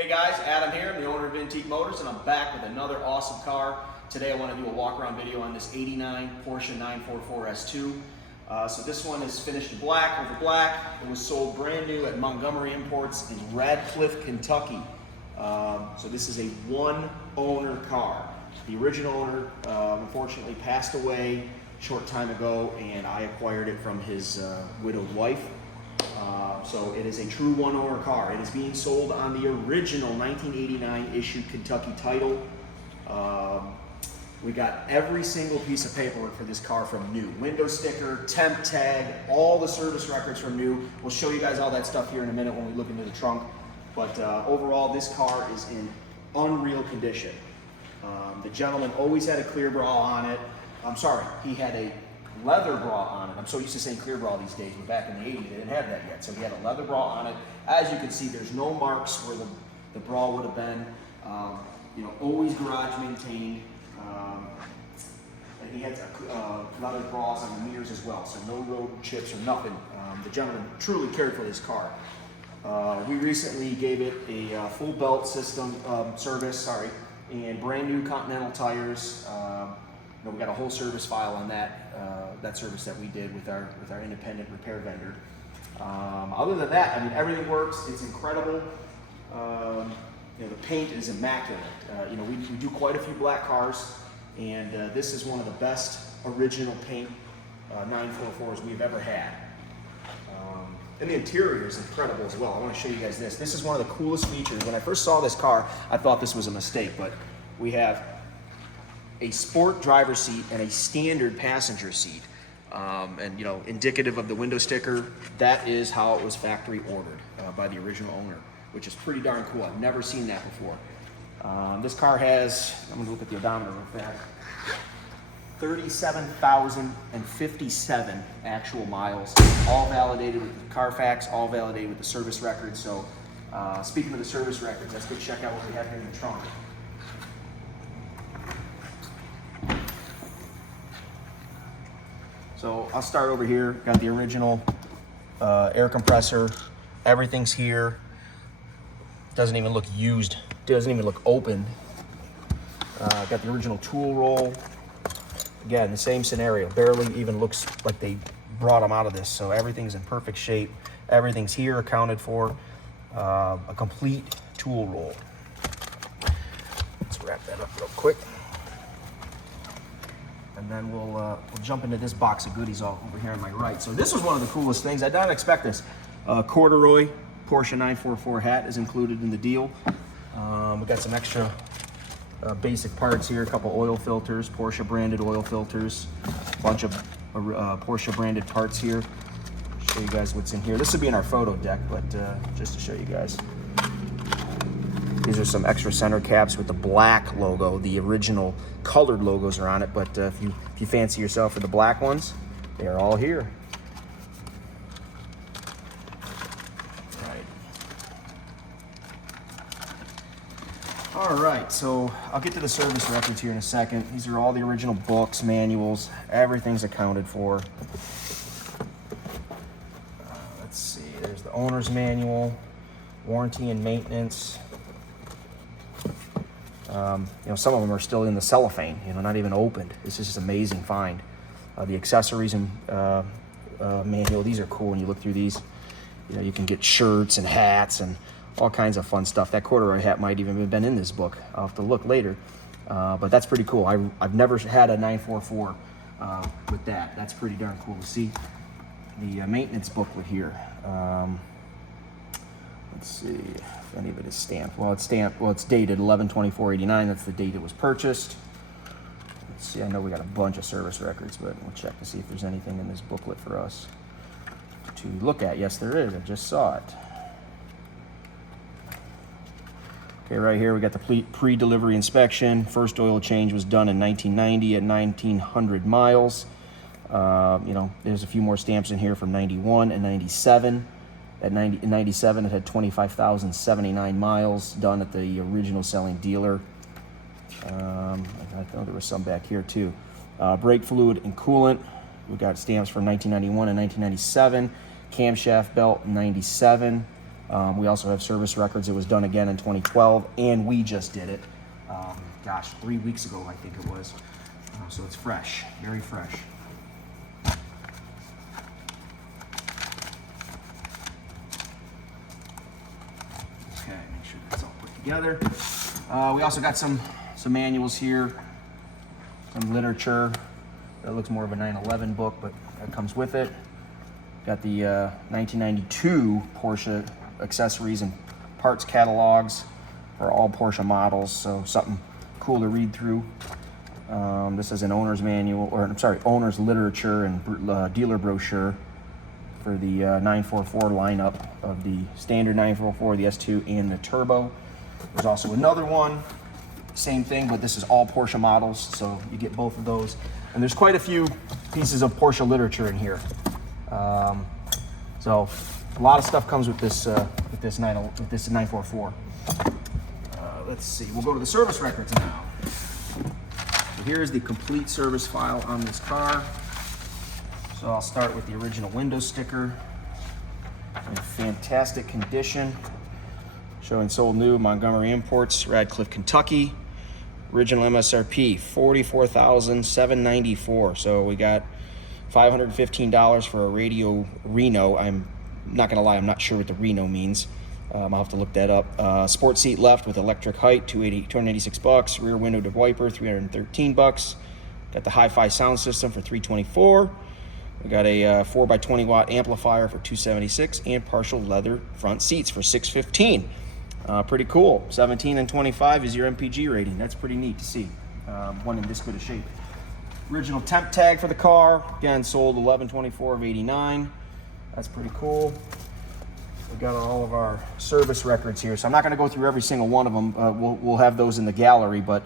Hey guys, Adam here. I'm the owner of Vintique Motors and I'm back with another awesome car. Today I want to do a walk around video on this 89 Porsche 944 S2. So this one is finished black over black. It was sold brand new at Montgomery Imports in Radcliffe, Kentucky. So this is a one owner car. The original owner unfortunately passed away a short time ago and I acquired it from his widowed wife. So it is a true one owner car. It is being sold on the original 1989 issued Kentucky title. We got every single piece of paperwork for this car from new. Window sticker, temp tag, all the service records from new. We'll show you guys all that stuff here in a minute when we look into the trunk. But overall, this car is in unreal condition. The gentleman always had a clear bra on it. I'm sorry, he had a leather bra on it. I'm so used to saying clear bra these days, but back in the 80s, they didn't have that yet. So he had a leather bra on it. As you can see, there's no marks where the bra would have been. Always garage maintained. And he had leather bras on the mirrors as well, so no road chips or nothing. The gentleman truly cared for this car. We recently gave it a full belt system service, and brand new Continental tires. We got a whole service file on that service that we did with our independent repair vendor. Other than that, I mean, everything works. It's incredible. The paint is immaculate. We do quite a few black cars, and this is one of the best original paint 944s we've ever had. And the interior is incredible as well. I want to show you guys this. This is one of the coolest features. When I first saw this car, I thought this was a mistake, but we have a sport driver's seat and a standard passenger seat. Indicative of the window sticker, that is how it was factory ordered by the original owner, which is pretty darn cool. I've never seen that before. This car has, I'm going to look at the odometer real fast, 37,057 actual miles, all validated with the Carfax, all validated with the service record. So speaking of the service records, let's go check out what we have here in the trunk. So I'll start over here. Got the original air compressor. Everything's here. Doesn't even look used. Doesn't even look open. Got the original tool roll. Again, the same scenario. Barely even looks like they brought them out of this. So everything's in perfect shape. Everything's here accounted for. A complete tool roll. Let's wrap that up real quick. And then we'll jump into this box of goodies all over here on my right. So this was one of the coolest things. I didn't expect this. Corduroy Porsche 944 hat is included in the deal. We got some extra basic parts here. A couple oil filters, Porsche branded oil filters. A bunch of Porsche branded parts here. Show you guys what's in here. This would be in our photo deck, but just to show you guys. These are some extra center caps with the black logo. The original colored logos are on it, but if you fancy yourself for the black ones, they are all here. All right, so I'll get to the service records here in a second. These are all the original books, manuals, everything's accounted for. Let's see, there's the owner's manual, warranty and maintenance. Some of them are still in the cellophane, not even opened. This is just amazing find. The accessories and manual, these are cool when you look through these. You can get shirts and hats and all kinds of fun stuff. That corduroy hat might even have been in this book. I'll have to look later, but that's pretty cool. I've never had a 944 with that. That's pretty darn cool to see. The maintenance booklet here. Let's see if any of it is stamped. Well, it's stamped. Well, it's dated 11/24/89. That's the date it was purchased. Let's see. I know we got a bunch of service records, but we'll check to see if there's anything in this booklet for us to look at. Yes, there is. I just saw it. Okay, right here we got the pre-delivery inspection. First oil change was done in 1990 at 1,900 miles. There's a few more stamps in here from 91 and 97. In 97, it had 25,079 miles done at the original selling dealer. I know there was some back here too. Brake fluid and coolant. We got stamps from 1991 and 1997. Camshaft belt, 97. We also have service records. It was done again in 2012, and we just did it, gosh, 3 weeks ago, I think it was. So it's fresh, very fresh. Okay, make sure that's all put together. We also got some manuals here, some literature. That looks more of a 911 book, but that comes with it. Got the 1992 Porsche accessories and parts catalogs for all Porsche models, so something cool to read through. This is an owner's manual, or I'm sorry, owner's literature and dealer brochure for the 944 lineup of the standard 944, the S2, and the Turbo. There's also another one, same thing, but this is all Porsche models, so you get both of those. And there's quite a few pieces of Porsche literature in here. So a lot of stuff comes with this 944. Let's see, we'll go to the service records now. So here's the complete service file on this car. So I'll start with the original window sticker in fantastic condition, showing sold new, Montgomery Imports, Radcliffe, Kentucky. Original MSRP $44,794. So we got $515 for a radio Reno. I'm not gonna lie, I'm not sure what the Reno means. I'll have to look that up. Sport seat left with electric height, $286. Rear window to wiper, $313. Got the hi-fi sound system for $324. We got a 4x20 watt amplifier for $276, and partial leather front seats for $615. Pretty cool. 17 and 25 is your MPG rating. That's pretty neat to see. One in this good of shape. Original temp tag for the car. Again, sold 11/24 of 89. That's pretty cool. We got all of our service records here, so I'm not going to go through every single one of them. We'll have those in the gallery, but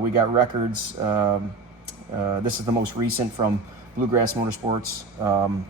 we got records. This is the most recent from Bluegrass Motorsports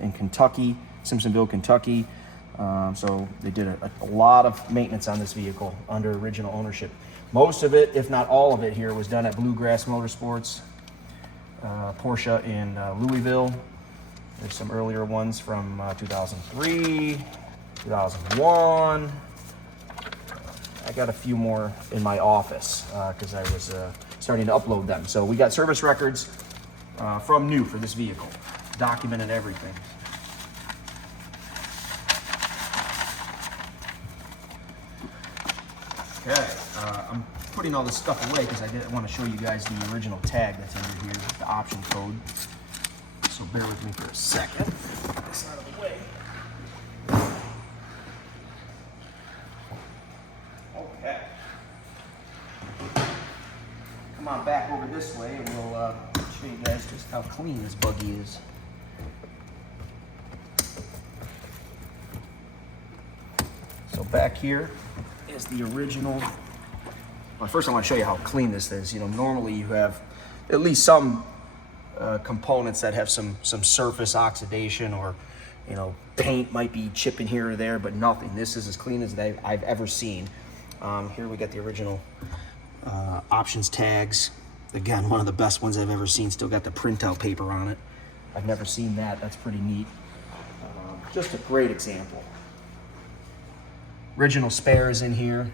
in Kentucky, Simpsonville, Kentucky. So they did a lot of maintenance on this vehicle under original ownership. Most of it, if not all of it here, was done at Bluegrass Motorsports, Porsche in Louisville. There's some earlier ones from 2003, 2001. I got a few more in my office because I was starting to upload them. So we got service records from new for this vehicle, documented everything. Okay, I'm putting all this stuff away because I want to show you guys the original tag that's under here, the option code. So bear with me for a second. Get this out of the way. Okay. Come on back over this way and we'll show you guys just how clean this buggy is. So back here is the original. Well, first I want to show you how clean this is. You know, normally you have at least some components that have some surface oxidation, or you know, paint might be chipping here or there, but nothing. This is as clean as I've ever seen. Here we got the original options tags. Again, one of the best ones I've ever seen. Still got the printout paper on it. I've never seen that. That's pretty neat. Just a great example. Original spares in here.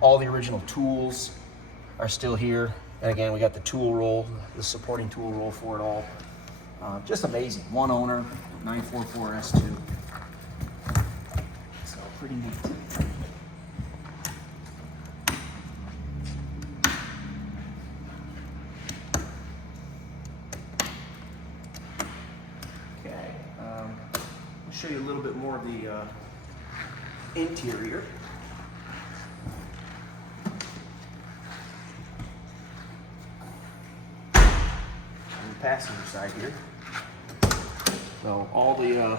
All the original tools are still here. And again, we got the tool roll, the supporting tool roll for it all. Just amazing. One owner, 944 S2. So pretty neat. Okay, I'll show you a little bit more of the interior. On the passenger side here. So all the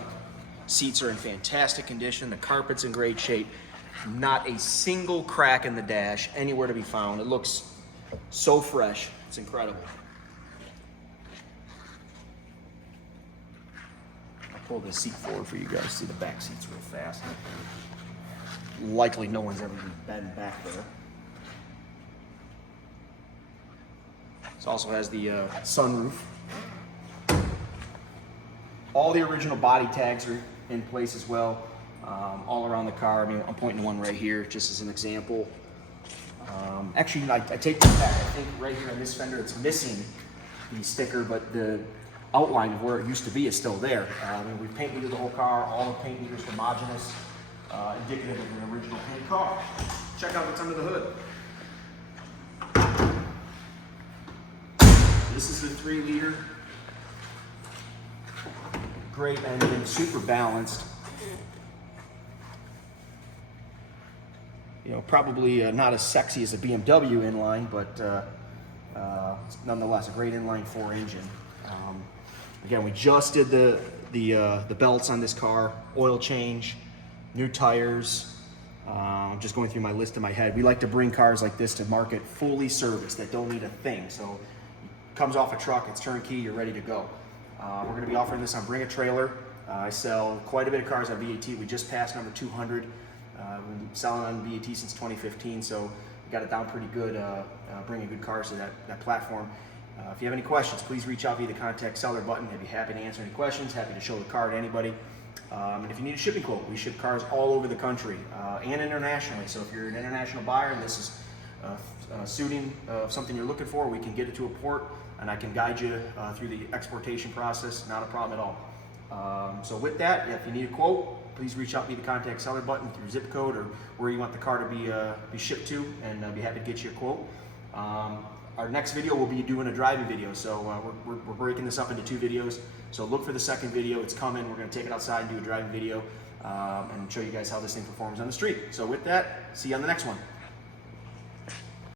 seats are in fantastic condition. The carpet's in great shape. Not a single crack in the dash anywhere to be found. It looks so fresh. It's incredible. I'll pull this seat forward for you guys to see the back seats real fast. Likely no one's ever been back there. This also has the sunroof. All the original body tags are in place as well. all around the car. I mean, I'm pointing to one right here just as an example. Actually, I take that back. I think right here on this fender, it's missing the sticker, but the outline of where it used to be is still there. We've paint metered the whole car. All the paint meters homogeneous, indicative of an original paint car. Check out what's under the hood. This is the 3-liter. Great engine, super balanced. You know, probably not as sexy as a BMW inline, but nonetheless a great inline 4 engine. Again, we just did the belts on this car, oil change, new tires. I'm just going through my list in my head. We like to bring cars like this to market fully serviced that don't need a thing. So it comes off a truck, it's turnkey, you're ready to go. We're going to be offering this on Bring a Trailer. I sell quite a bit of cars on VAT. We just passed number 200. We've been selling on VAT since 2015, so we got it down pretty good, bringing good cars to that platform. If you have any questions, please reach out via the contact seller button. I'd be happy to answer any questions, happy to show the car to anybody. And if you need a shipping quote, we ship cars all over the country and internationally. So if you're an international buyer and this is suiting something you're looking for, we can get it to a port and I can guide you through the exportation process, not a problem at all. So with that, if you need a quote, please reach out via the contact seller button through zip code or where you want the car to be shipped to, and I'll be happy to get you a quote. Our next video will be doing a driving video, so we're breaking this up into 2 videos. So look for the second video, it's coming. We're going to take it outside and do a driving video and show you guys how this thing performs on the street. So with that, see you on the next one.